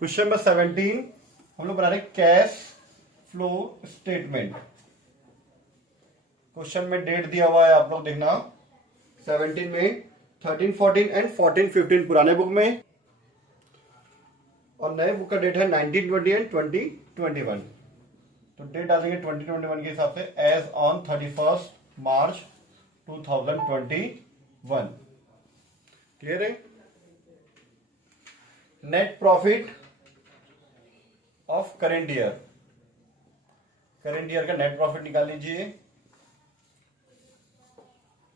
Question number 17 हम लोग बना रहे कैश फ्लो स्टेटमेंट। क्वेश्चन में डेट दिया हुआ है, आप लोग देखना 17 में, 13, 14 एंड 14, 15 पुराने बुक में, और नए बुक का डेट है 19, 20 एंड 2021। तो डेट डालेंगे 2021 के हिसाब से एज ऑन 31 मार्च 2021। क्लियर है? Net profit of current year, current year का नेट प्रॉफिट निकाल लीजिए।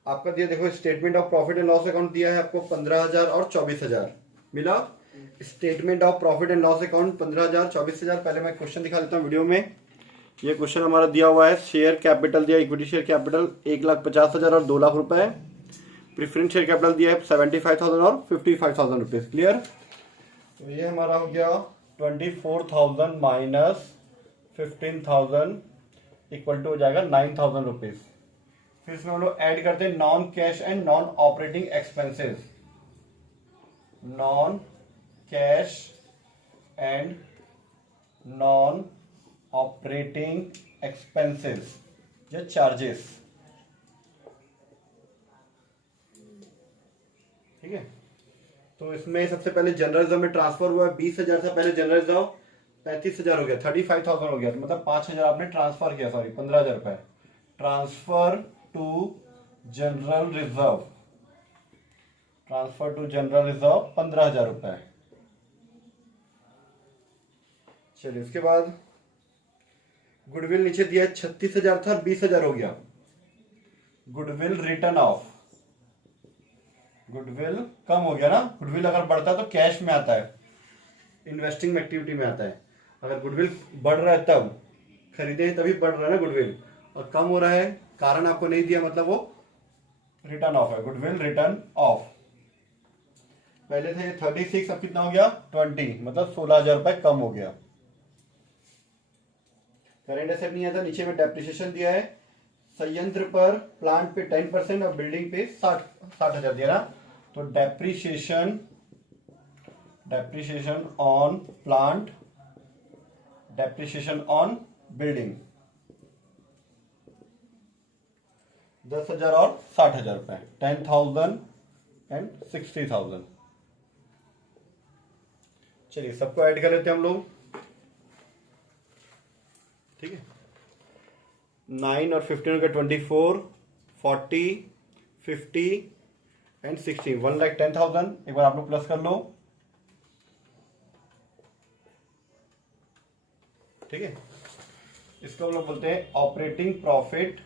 आपका दिया देखो, statement of profit and loss account दिया है आपको 15,000 और 24,000 मिला। Statement of profit and loss account 15,000, 24,000। पहले मैं क्वेश्चन दिखा देता हूँ वीडियो में। ये क्वेश्चन हमारा दिया हुआ है, शेयर कैपिटल दिया, इक्विटी शेयर कैपिटल 1,50,000 और 2 लाख रुपए। प्रेफरेंस शेयर कैपिटल दिया है 75,000 और 55,000 रुपीज। क्लियर? तो ये हमारा हो गया 24,000 माइनस 15,000 इक्वल टू हो जाएगा 9,000 रुपीज। फिर इसमें हम लोग ऐड करते हैं non cash and non operating expenses. Non cash and non operating expenses या चार्जेस। ठीक है, तो इसमें सबसे पहले जनरल रिजर्व में ट्रांसफर हुआ 20,000 था पहले, जनरल रिजर्व 35,000 हो गया, 35,000 हो गया, तो मतलब 5,000 आपने ट्रांसफर किया, सॉरी 15,000 रुपए transfer to general reserve. Transfer to general reserve 15,000 रुपए। चलिए, उसके बाद गुडविल नीचे दिया 36,000 था, 20,000 हो गया। गुडविल रिटर्न ऑफ, गुडविल कम हो गया ना। गुडविल अगर बढ़ता है तो कैश में आता है, इन्वेस्टिंग एक्टिविटी में आता है। अगर गुडविल बढ़ रहा है तब खरीदे हैं, तभी बढ़ रहा है ना गुडविल, और कम हो रहा है कारण आपको नहीं दिया, मतलब वो रिटर्न ऑफ है, गुडविल रिटर्न ऑफ। पहले थे 36, अब कितना हो गया 20, मतलब 16,000 रुपए कम हो गया। करेंट एसेट नहीं आता, नीचे में डेप्रिसिएशन दिया है। संयंत्र पर प्लांट पे 10% और बिल्डिंग पे 60,000 दिया ना, तो depreciation, depreciation on plant, depreciation on building 10,000 और 60,000 रुपए, 10,000 एंड 60,000। चलिए, सबको ऐड कर लेते हैं हम लोग। ठीक है, 9 और 15 हो गया 24, 40, 50 एंड 60, 1,10,000। एक बार आप लोग प्लस कर लो। ठीक है, इसको हम लोग बोलते हैं operating profit,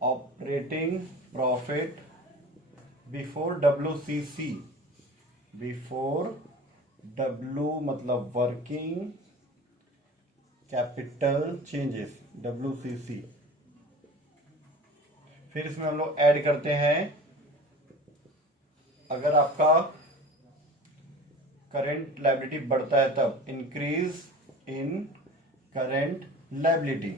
operating profit before WCC, before W मतलब वर्किंग कैपिटल चेंजेस, WCC। फिर इसमें हम लोग ऐड करते हैं, अगर आपका करंट लायबिलिटी बढ़ता है तब increase in current liability,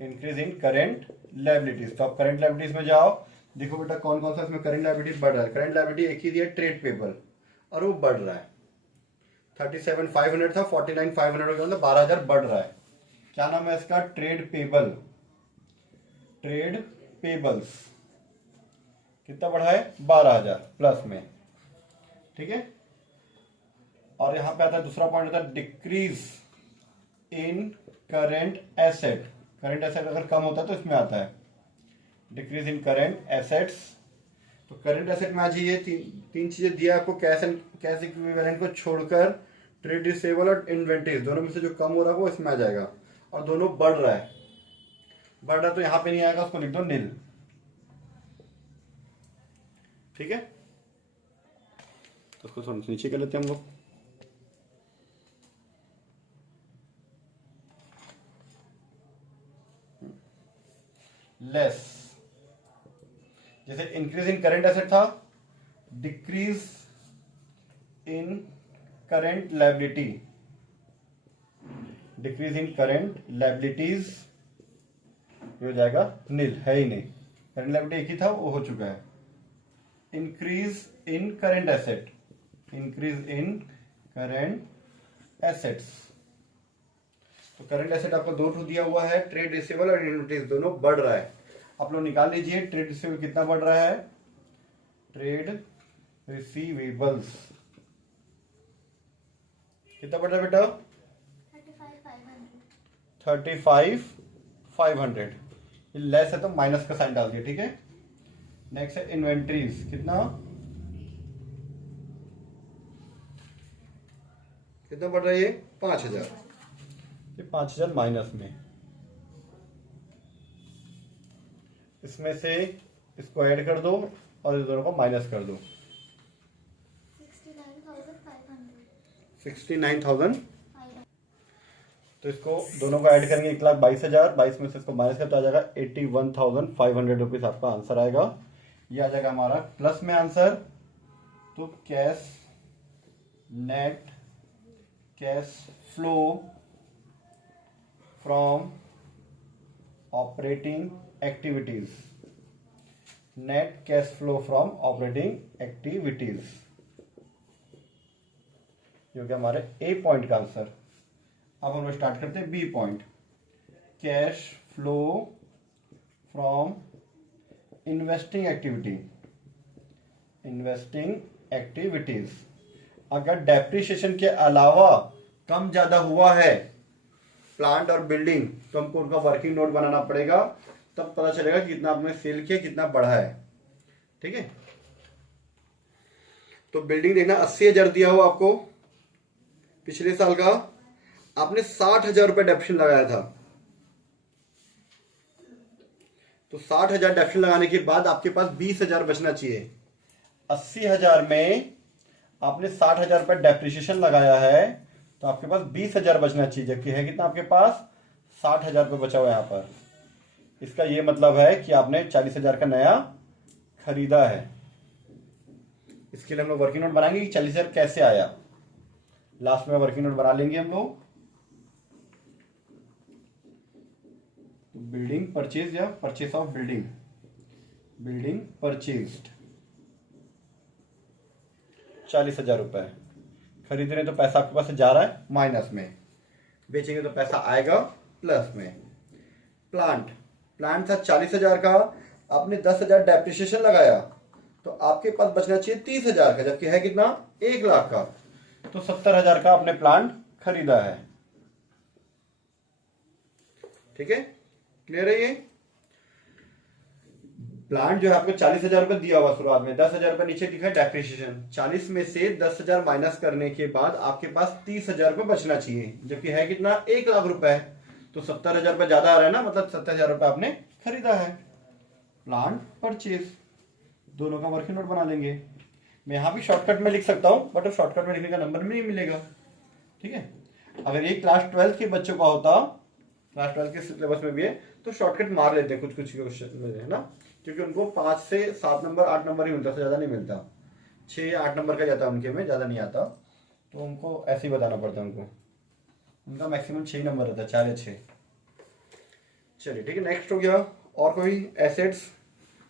increase in current liabilities. तो आप करंट लायबिलिटीज में जाओ, देखो बेटा कौन कौन सा इसमें करंट लायबिलिटी बढ़ रहा है। करंट लायबिलिटी एक ही दिया, ट्रेड पेबल, और वो बढ़ रहा है। 37,500 था, 49,500 हो गया, मतलब 12,000 बढ़ रहा है। क्या नाम है इसका? Trade payable, trade payables. कितना बढ़ा है? 12,000 प्लस में। ठीक है, और यहां पे आता है दूसरा पॉइंट, होता है decrease in current asset. Current asset अगर कम होता है तो इसमें आता है डिक्रीज इन करेंट एसेट्स। तो करेंट एसेट में आज ये तीन चीजें दिया आपको, कैश एंड कैश इक्विवेलेंट को छोड़कर ट्रेड रिसीवेबल और इन्वेंटरीज, दोनों में से जो कम हो रहा है वो इसमें आ जाएगा, और दोनों बढ़ रहा है। बढ़ रहा है तो यहां पे नहीं आएगा, उसको लिख दो नील। ठीक है, तो उसको थोड़ा नीचे कर लेते हैं हम लोग। लेस, जैसे इंक्रीज इन करेंट एसेट था, decrease in current liability, decrease in current liabilities, हो जाएगा नील, है ही नहीं, करेंट लायबिलिटी एक ही था, वो हो चुका है। Increase in current asset, increase in current assets. तो करंट एसेट आपको दो टू दिया हुआ है, ट्रेड रिसीवेबल और इन्वेंटरीज दोनों बढ़ रहा है। आप लोग निकाल लीजिए ट्रेड रिसीवेबल कितना बढ़ रहा है, ट्रेड रिसीवेबल्स कितना बढ़ रहा है बेटा, 35,500। लेस है तो माइनस का साइन डाल दिया, ठीक है। नेक्स्ट है इन्वेंट्रीज, कितना कितना बढ़ रहा है ये, 5,000। ये 5,000 माइनस में, इसमें से इसको ऐड कर दो और इस दोनों को माइनस कर दो, 69,000। तो इसको दोनों को ऐड करेंगे 1,22,000, 22 में से इसको माइनस करता आ जाएगा 81,500 रुपीज आपका आंसर आएगा। ये आ जाएगा हमारा प्लस में आंसर। तो cash net cash flow from operating activities, net cash flow from operating activities, ये हो गया हमारे ए पॉइंट का आंसर। अब हम लोग स्टार्ट करते हैं B point, cash flow from investing activity, investing activities. अगर डेप्रिसिएशन के अलावा कम ज्यादा हुआ है प्लांट और बिल्डिंग, तो हमको उनका वर्किंग नोट बनाना पड़ेगा, तब पता चलेगा कि कितना आपने सेल किया, कितना बढ़ा है, ठीक है। तो बिल्डिंग देखना 80,000 दिया हुआ आपको पिछले साल का, आपने 60,000 रुपए डेप्शन लगाया था। तो 60,000 डेप्शन लगाने के बाद आपके पास 20,000 बचना चाहिए। 80,000 में आपने 60,000 रुपए डेप्रिसिएशन लगाया है, तो आपके पास 20,000 बचना चाहिए, जबकि है कितना आपके पास 60,000 रुपए बचा हुआ है यहाँ पर। इसका ये मतलब है कि आपने 40,000 का नया खरीदा है। इसके लिए हम लोग वर्किंग नोट बनाएंगे कि 40,000 कैसे आया, लास्ट में वर्किंग नोट बना लेंगे हम लोग। बिल्डिंग परचेज या purchase of building, building purchased 40,000 रुपए खरीद रहे, तो पैसा आपके पास जा रहा है माइनस में, बेचेंगे तो पैसा आएगा प्लस में। प्लांट प्लांट था 40,000 का, आपने 10,000 डेप्रिसिएशन लगाया, तो आपके पास बचना चाहिए 30,000 का, जबकि है कितना 1,00,000 का। तो 70,000 का आपने प्लांट खरीदा है, ठीक है। क्लियर है ये। प्लांट जो है आपको 40,000 रुपए दिया हुआ शुरुआत में, 10,000 रुपए नीचे लिखा है डेप्रिसिएशन, 40 में से 10,000 माइनस करने के बाद आपके पास 30,000 रुपए बचना चाहिए, जबकि है कितना 1,00,000 रुपए। तो 70,000 रुपए ज्यादा आ रहा है ना, मतलब 70,000 रुपए आपने खरीदा है। प्लांट परचेज दोनों का वर्किंग नोट बना लेंगे। मैं यहाँ भी शॉर्टकट में लिख सकता हूँ, बट शॉर्टकट में लिखने का नंबर नहीं मिलेगा, ठीक है। अगर ये क्लास 12 के बच्चों का होता, क्लास 12 के सिलेबस में भी है, तो शॉर्टकट मार लेते हैं कुछ कुछ क्वेश्चन में, है ना, क्योंकि उनको 5 से 7 नंबर 8 नंबर ही मिलता, से ज्यादा नहीं मिलता। 6 या 8 नंबर का जाता है उनके में, ज्यादा नहीं आता, तो उनको ऐसे ही बताना पड़ता है उनको। उनका मैक्सिमम 6 नंबर रहता है, 4 या 6। चलिए ठीक है, नेक्स्ट हो गया और कोई एसेट्स।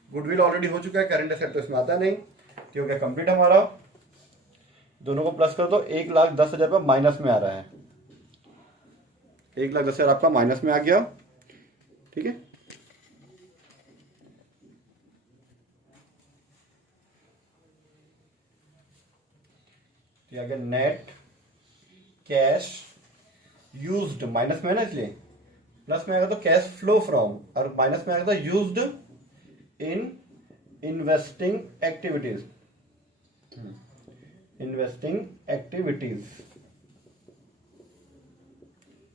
गुडविल ऑलरेडी हो चुका है, करंट एसेट तो इसमें आता नहीं, तो हो गया कंप्लीट हमारा। दोनों को प्लस कर दो, 1,10,000 रुपये माइनस में आ रहा है, 1,10,000 आपका माइनस में आ गया, ठीक है। तो आगे नेट कैश यूज्ड, माइनस में है ना इसलिए, प्लस में आएगा तो कैश फ्लो फ्रॉम, और माइनस में आएगा तो used in investing activities, investing activities,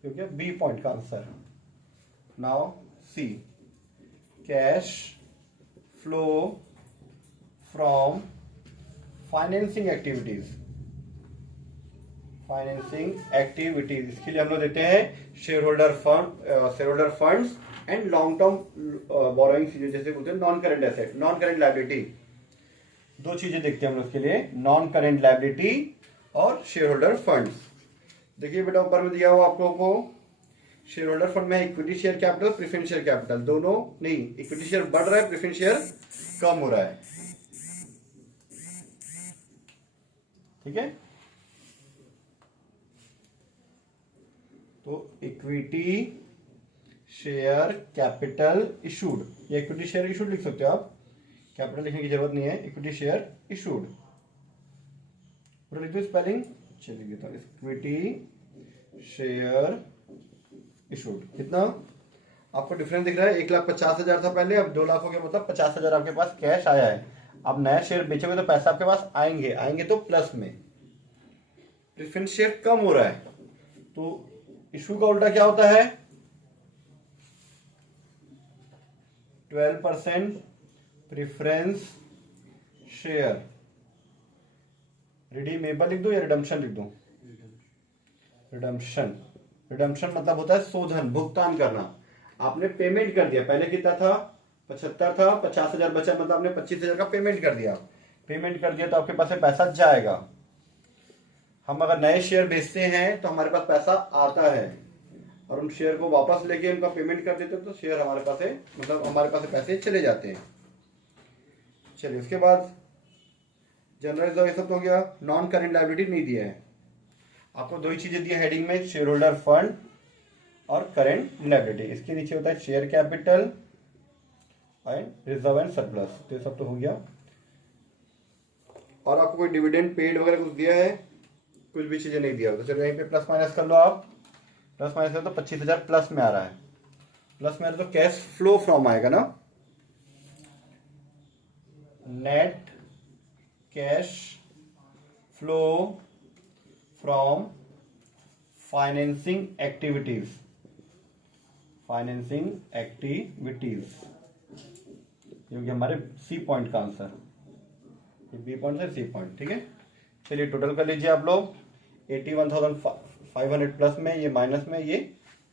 क्योंकि बी पॉइंट का answer. Now see, cash flow from financing activities, financing activities, इसके लिए हम लोग देते हैं share holder fund, share holder funds and long term borrowing, जैसे बोलते हैं non current asset, non current liability. दो चीजें देखते हैं हम लोग इसके लिए, नॉन करेंट लायबिलिटी और शेयर होल्डर फंड्स। देखिए बेटा ऊपर में दिया हुआ आपको को, शेयर होल्डर फंड में equity share capital, preference share capital, दोनों नहीं, इक्विटी शेयर बढ़ रहा है, प्रेफरेंस शेयर कम हो रहा है, ठीक है। तो इक्विटी शेयर कैपिटल इशूड, या इक्विटी शेयर इशूड लिख सकते हो आप, कैपिटल लिखने की जरूरत नहीं है, इक्विटी शेयर इशूड पूरा लिख दो स्पेलिंग। चलिए लिखता हूँ इक्विटी शेयर इशूड। कितना आपको डिफरेंस दिख रहा है? 1,50,000 था पहले, अब 2 लाख हो गया, मतलब 50,000 आपके पास कैश आया है। अब नया शेयर बेचोगे तो पैसा आपके पास आएंगे तो प्लस में, प्रेफरेंस शेयर कम हो रहा है, तो इशू का उल्टा क्या होता है? 12% प्रेफरेंस शेयर। रिडीमेबल लिख दो या रिडम्पशन लिख दो? रिडम्पशन। रिडम्पशन मतलब होता है शोधन, भुगतान करना। आपने पेमेंट कर दिया, पहले कितना था? 75 था, 50,000 बचा, मतलब आपने 25,000 का पेमेंट कर दिया। पेमेंट कर दिया तो आपके पास से पैसा जाएगा। हम अगर नए शेयर बेचते हैं तो हमारे पास पैसा आता है, और उन शेयर को वापस लेके उनका पेमेंट कर देते हैं तो शेयर हमारे पास है, मतलब हमारे पास से पैसे चले जाते हैं। चलिए उसके बाद जनरल रिजर्व ये सब तो हो गया। नॉन करेंट लायबिलिटी नहीं दिया है आपको, दो ही चीजें दी है हेडिंग में, शेयर होल्डर फंड और करेंट लायबिलिटी। इसके नीचे होता है share capital and reserve and surplus, तो ये सब तो हो गया। और आपको कोई डिविडेंड पेड वगैरह कुछ दिया है? कुछ भी चीजें नहीं दिया, तो चलो यहीं पे प्लस माइनस कर लो आप। प्लस माइनस कर तो 25,000 प्लस में आ रहा है, प्लस में आ रहा है तो कैश फ्लो फ्रॉम आएगा ना, net cash flow from financing activities. Financing activities क्योंकि हमारे सी पॉइंट का आंसर, बी पॉइंट से सी पॉइंट, ठीक है। चलिए टोटल कर लीजिए आप लोग। 81,500 प्लस में, ये माइनस में, ये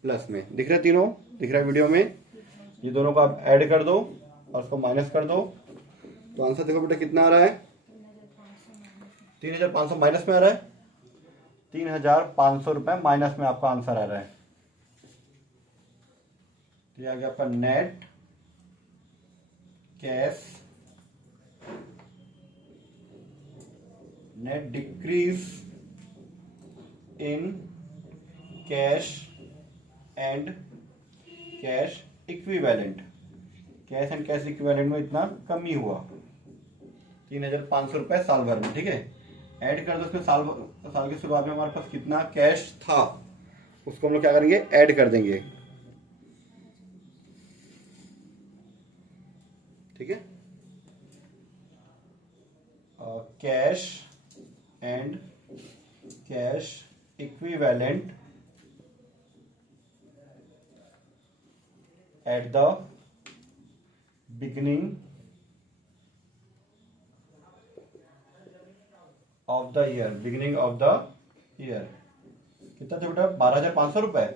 प्लस में, दिख रहा है तीनों, दिख रहा है वीडियो में। ये दोनों को आप ऐड कर दो और उसको माइनस कर दो, तो आंसर देखो बेटा कितना आ रहा है? 3,500 माइनस में आ रहा है, 3,500 रुपए माइनस में आपका आंसर आ रहा है। तो ये आ गया आपका net cash, net decrease in cash and cash equivalent. Cash and cash equivalent में इतना कमी हुआ, 3,500 रुपए साल भर में, ठीक है। ऐड कर दो उसमें, साल की शुरुआत में हमारे पास कितना कैश था उसको हम लोग क्या करेंगे? ऐड कर देंगे, ठीक है। Cash and cash equivalent at the beginning of the year. Beginning of the year कितना था बेटा? 12,500 रुपए।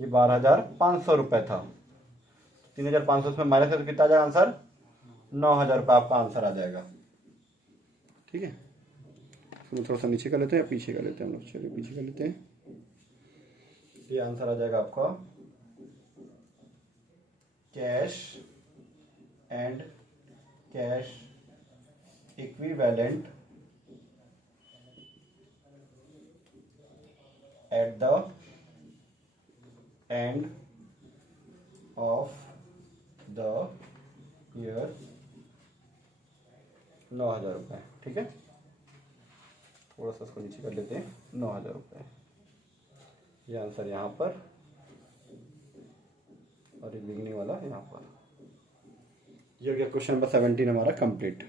ये 12,500 रुपए था, 3,500 में माइनस करके कितना आ जाएगा आंसर? 9,000 रुपये आपका आंसर आ जाएगा, ठीक है। तो थोड़ा सा नीचे कर लेते हैं या पीछे कर लेते हैं हम लोग? चलिए पीछे कर लेते हैं। ये आंसर आ जाएगा आपका cash and cash equivalent at the end of the year 9,000 रुपये, ठीक है। थोड़ा सा इसको नीचे कर लेते हैं, 9,000 रुपये। ये आंसर यहाँ पर और ये बिगनिंग वाला यहाँ पर। ये हो गया क्वेश्चन नंबर 17 हमारा कंप्लीट।